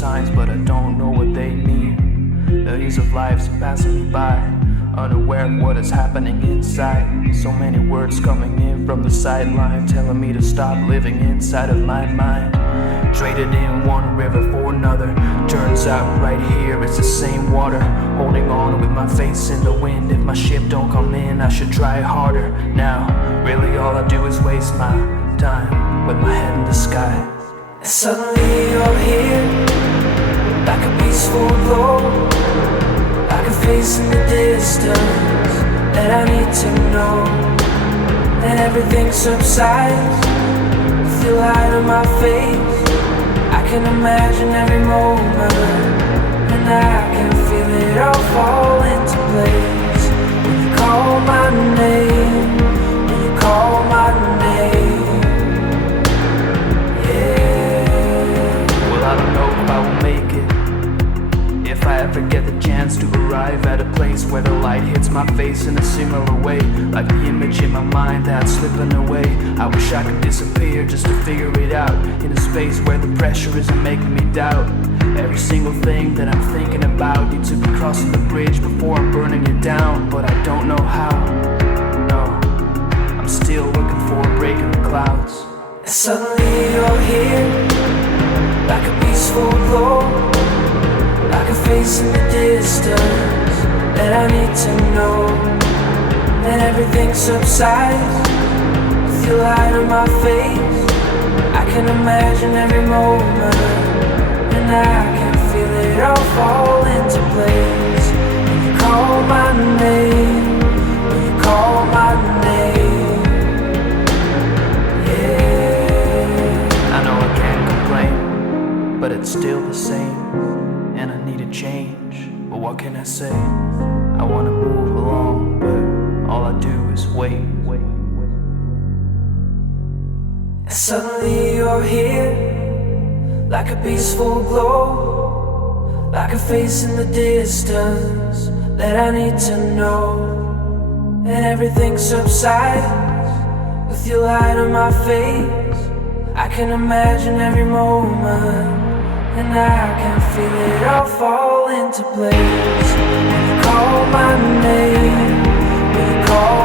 signs, but I don't know what they mean. Millions of lives are passing me by, unaware of what is happening inside. So many words coming in from the sideline, telling me to stop living inside of my mind. Traded in one river for another, turns out right here it's the same water. Holding on with my face in the wind, if my ship don't come in I should try harder. Now, really all I do is waste my time with my head in the sky. And suddenly you're here, like a peaceful glow, like a face in the distance that I need to know. And everything subsides with the light on my face. I can imagine every moment, and I can feel it all fall into place. When you call my name, when you call my name, yeah. Well, I don't know if I will make it, if I ever get the chance to arrive at a place where the light hits my face in a similar way, like the image in my mind that's slipping away. I wish I could disappear just to figure it out, in a space where the pressure isn't making me doubt every single thing that I'm thinking about. You took me crossing the bridge before I'm burning it down, but I don't know how. No, I'm still looking for a break in the clouds. And suddenly you're here, like a peaceful glow, like a face in the distance that I need to know. And everything subsides with the light on my face. I can imagine every moment, and I can feel it all fall into place. When you call my name, when you call my name, yeah. I know I can't complain, but it's still the same, and I need a change. But what can I say? I wanna move along, but all I do is wait. And suddenly you're here, like a peaceful glow, like a face in the distance that I need to know. And everything subsides with your light on my face. I can imagine every moment, and I can feel it all fall into place. When you call my name, when you call